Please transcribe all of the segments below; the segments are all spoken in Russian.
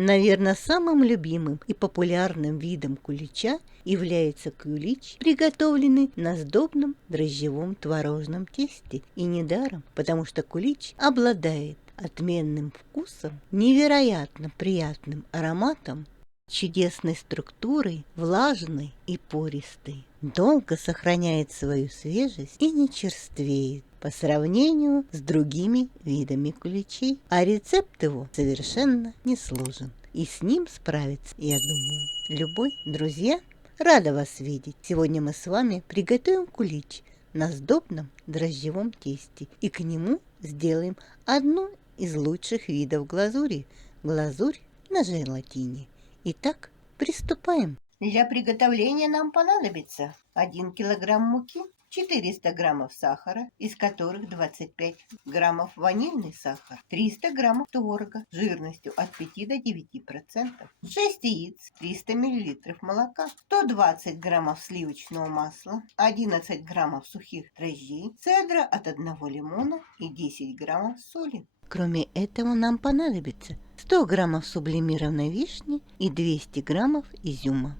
Наверное, самым любимым и популярным видом кулича является кулич, приготовленный на сдобном дрожжевом творожном тесте. И недаром, потому что кулич обладает отменным вкусом, невероятно приятным ароматом, чудесной структурой, влажной и пористой, долго сохраняет свою свежесть и не черствеет по сравнению с другими видами куличей, а рецепт его совершенно не сложен, и с ним справится, я думаю, любой. Друзья, рада вас видеть. Сегодня мы с вами приготовим кулич на сдобном дрожжевом тесте, и к нему сделаем одну из лучших видов глазури – глазурь на желатине. Итак, приступаем. Для приготовления нам понадобится 1 килограмм муки, 400 граммов сахара, из которых 25 граммов ванильный сахар, 300 граммов творога жирностью от 5 до 9%, 6 яиц, 300 миллилитров молока, 120 граммов сливочного масла, 11 граммов сухих дрожжей, цедра от 1 лимона и 10 граммов соли. Кроме этого нам понадобится 100 граммов сублимированной вишни и 200 граммов изюма.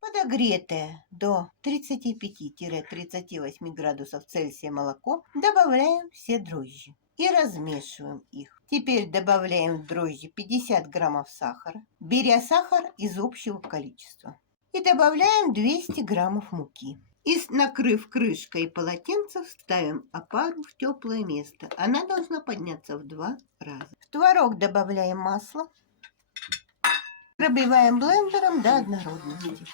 Подогретое до 35-38 градусов Цельсия молоко добавляем все дрожжи и размешиваем их. Теперь добавляем в дрожжи 50 граммов сахара, беря сахар из общего количества. И добавляем 200 граммов муки. И, накрыв крышкой полотенцем, ставим опару в теплое место. Она должна подняться в 2 раза. В творог добавляем масло. Пробиваем блендером до однородности.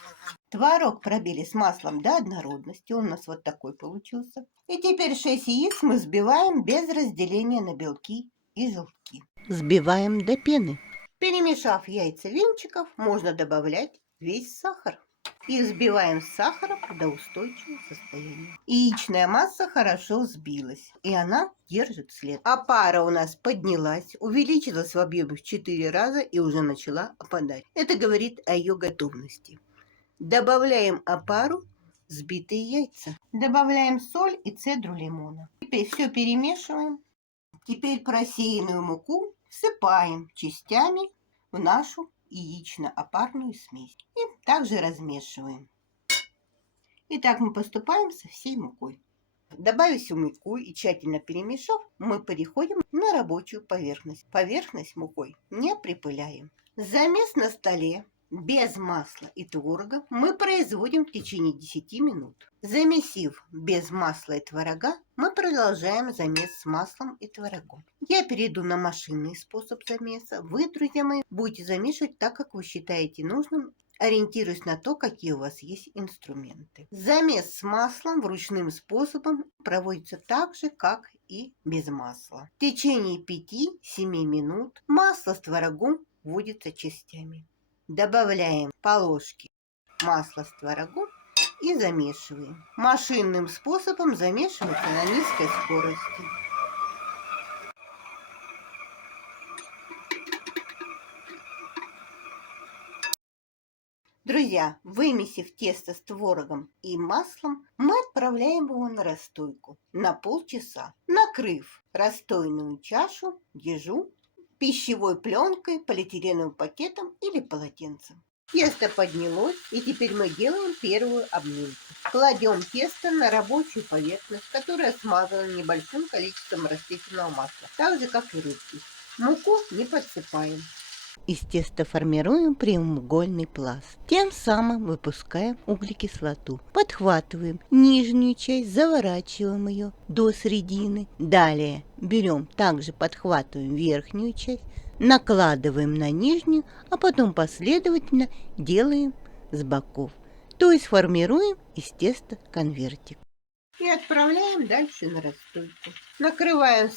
Творог пробили с маслом до однородности. Он у нас вот такой получился. И теперь 6 яиц мы взбиваем без разделения на белки и желтки. Взбиваем до пены. Перемешав яйца венчиков, можно добавлять весь сахар. И взбиваем с сахаром до устойчивого состояния. Яичная масса хорошо взбилась, и она держит след. Опара у нас поднялась, увеличилась в объеме в 4 раза и уже начала опадать. Это говорит о ее готовности. Добавляем опару, взбитые яйца. Добавляем соль и цедру лимона. Теперь все перемешиваем. Теперь просеянную муку всыпаем частями в нашу яично-опарную смесь. И также размешиваем. И так мы поступаем со всей мукой. Добавив всю муку и тщательно перемешав, мы переходим на рабочую поверхность. Поверхность мукой не припыляем. Замес на столе без масла и творога мы производим в течение 10 минут. Замесив без масла и творога, мы продолжаем замес с маслом и творогом. Я перейду на машинный способ замеса. Вы, друзья мои, будете замешивать так, как вы считаете нужным, ориентируясь на то, какие у вас есть инструменты. Замес с маслом ручным способом проводится так же, как и без масла. В течение 5-7 минут масло с творогом вводится частями. Добавляем по ложке масла с творогом и замешиваем. Машинным способом замешивается на низкой скорости. Друзья, вымесив тесто с творогом и маслом, мы отправляем его на расстойку на полчаса, накрыв расстойную чашу дежу пищевой пленкой, полиэтиленовым пакетом или полотенцем. Тесто поднялось, и теперь мы делаем первую обмельку. Кладем тесто на рабочую поверхность, которая смазана небольшим количеством растительного масла, так же, как и руки. Муку не подсыпаем. Из теста формируем прямоугольный пласт. Тем самым выпускаем углекислоту. Подхватываем нижнюю часть, заворачиваем ее до середины. Далее берем, также подхватываем верхнюю часть, накладываем на нижнюю, а потом последовательно делаем с боков. То есть формируем из теста конвертик. И отправляем дальше на расстойку. Накрываем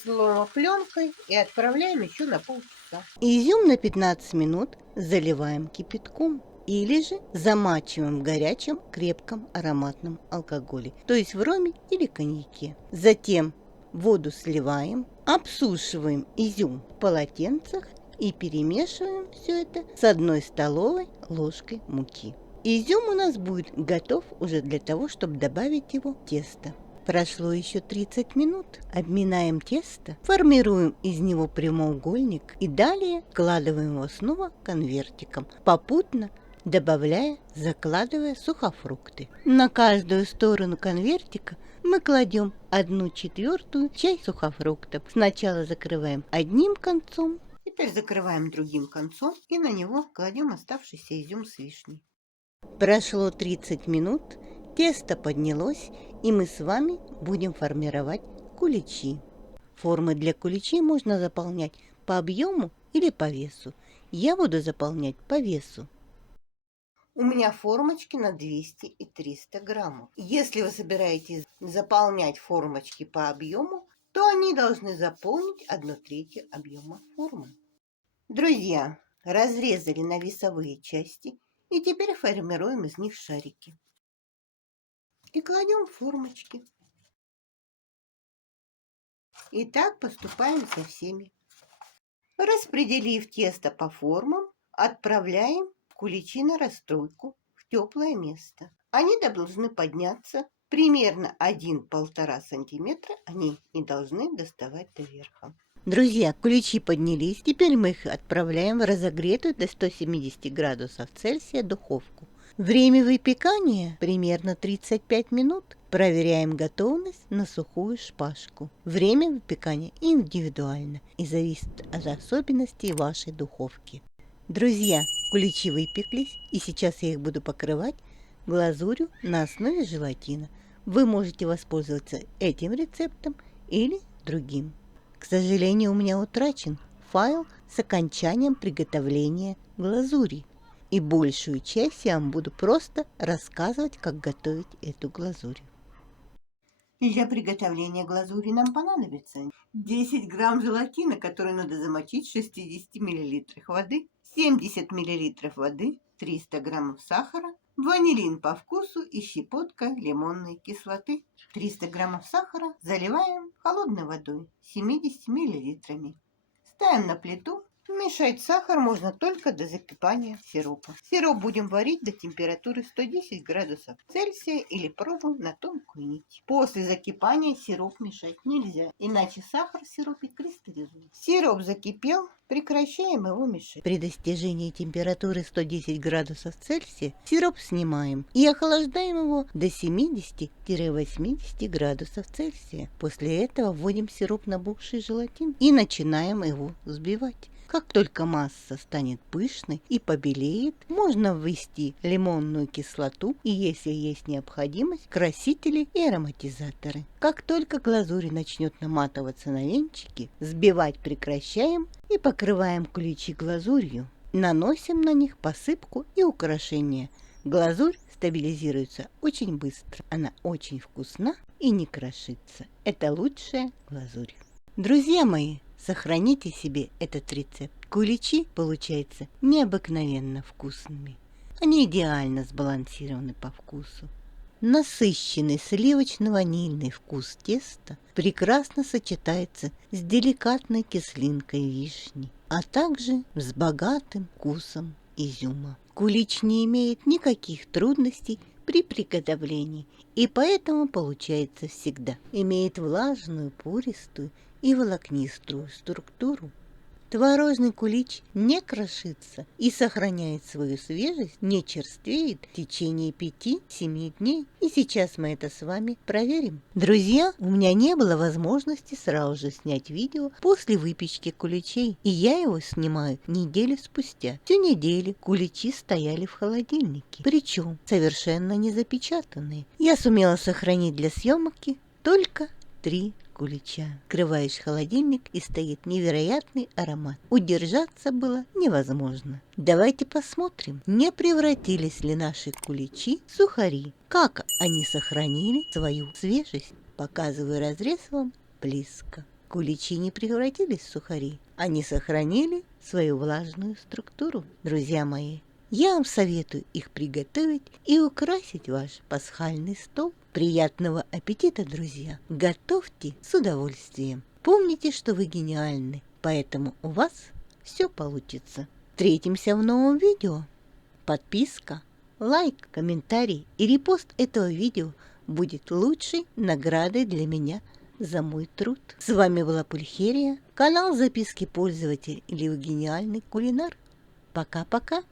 пленкой и отправляем еще на полчаса. Изюм на 15 минут заливаем кипятком или же замачиваем в горячем крепком ароматном алкоголе, то есть в роме или коньяке. Затем воду сливаем, обсушиваем изюм в полотенцах и перемешиваем все это с 1 столовой ложкой муки. Изюм у нас будет готов уже для того, чтобы добавить его в тесто. Прошло еще 30 минут. Обминаем тесто, формируем из него прямоугольник и далее складываем его снова конвертиком, попутно закладывая сухофрукты. На каждую сторону конвертика мы кладем 1/4 часть сухофруктов. Сначала закрываем одним концом. Теперь закрываем другим концом и на него кладем оставшийся изюм с вишней. Прошло 30 минут, тесто поднялось, и мы с вами будем формировать куличи. Формы для куличей можно заполнять по объему или по весу. Я буду заполнять по весу. У меня формочки на 200 и 300 граммов. Если вы собираетесь заполнять формочки по объему, то они должны заполнить 1/3 объема формы. Друзья, разрезали на весовые части и теперь формируем из них шарики. И кладем в формочки. И так поступаем со всеми. Распределив тесто по формам, отправляем куличи на расстройку в теплое место. Они должны подняться примерно 1–1,5 сантиметра, они не должны доставать до верха. Друзья, куличи поднялись, теперь мы их отправляем в разогретую до 170 градусов Цельсия духовку. Время выпекания примерно 35 минут. Проверяем готовность на сухую шпажку. Время выпекания индивидуально и зависит от особенностей вашей духовки. Друзья, куличи выпеклись, и сейчас я их буду покрывать глазурью на основе желатина. Вы можете воспользоваться этим рецептом или другим. К сожалению, у меня утрачен файл с окончанием приготовления глазури. И большую часть я вам буду просто рассказывать, как готовить эту глазурь. Для приготовления глазури нам понадобится 10 грамм желатина, который надо замочить в 60 мл воды, 70 мл воды, 300 граммов сахара, ванилин по вкусу и щепотка лимонной кислоты. 300 граммов сахара заливаем холодной водой 70 мл. Ставим на плиту. Мешать сахар можно только до закипания сиропа. Сироп будем варить до температуры 110 градусов Цельсия или пробу на тонкую нить. После закипания сироп мешать нельзя, иначе сахар в сиропе кристаллизует. Сироп закипел, прекращаем его мешать. При достижении температуры 110 градусов Цельсия сироп снимаем и охлаждаем его до 70–80 градусов Цельсия. После этого вводим сироп набухший желатин и начинаем его взбивать. Как только масса станет пышной и побелеет, можно ввести лимонную кислоту и, если есть необходимость, красители и ароматизаторы. Как только глазурь начнет наматываться на венчики, взбивать прекращаем и покрываем куличи глазурью. Наносим на них посыпку и украшения. Глазурь стабилизируется очень быстро. Она очень вкусна и не крошится. Это лучшая глазурь. Друзья мои, сохраните себе этот рецепт. Куличи получаются необыкновенно вкусными. Они идеально сбалансированы по вкусу. Насыщенный сливочно-ванильный вкус теста прекрасно сочетается с деликатной кислинкой вишни, а также с богатым вкусом изюма. Кулич не имеет никаких трудностей при приготовлении и поэтому получается всегда. Имеет влажную, пористую и волокнистую структуру. Творожный кулич не крошится и сохраняет свою свежесть, не черствеет в течение 5–7 дней. И сейчас мы это с вами проверим. Друзья, у меня не было возможности сразу же снять видео после выпечки куличей, и я его снимаю неделю спустя. Всю неделю куличи стояли в холодильнике, причем совершенно не запечатанные. Я сумела сохранить для съемки только 3 кулича. Открываешь холодильник, и стоит невероятный аромат. Удержаться было невозможно. Давайте посмотрим, не превратились ли наши куличи в сухари. Как они сохранили свою свежесть. Показываю разрез вам близко. Куличи не превратились в сухари. Они сохранили свою влажную структуру. Друзья мои, я вам советую их приготовить и украсить ваш пасхальный стол. Приятного аппетита, друзья! Готовьте с удовольствием. Помните, что вы гениальны, поэтому у вас все получится. Встретимся в новом видео. Подписка, лайк, комментарий и репост этого видео будет лучшей наградой для меня за мой труд. С вами была Пульхерия, канал записки пользователя или гениальный кулинар. Пока-пока.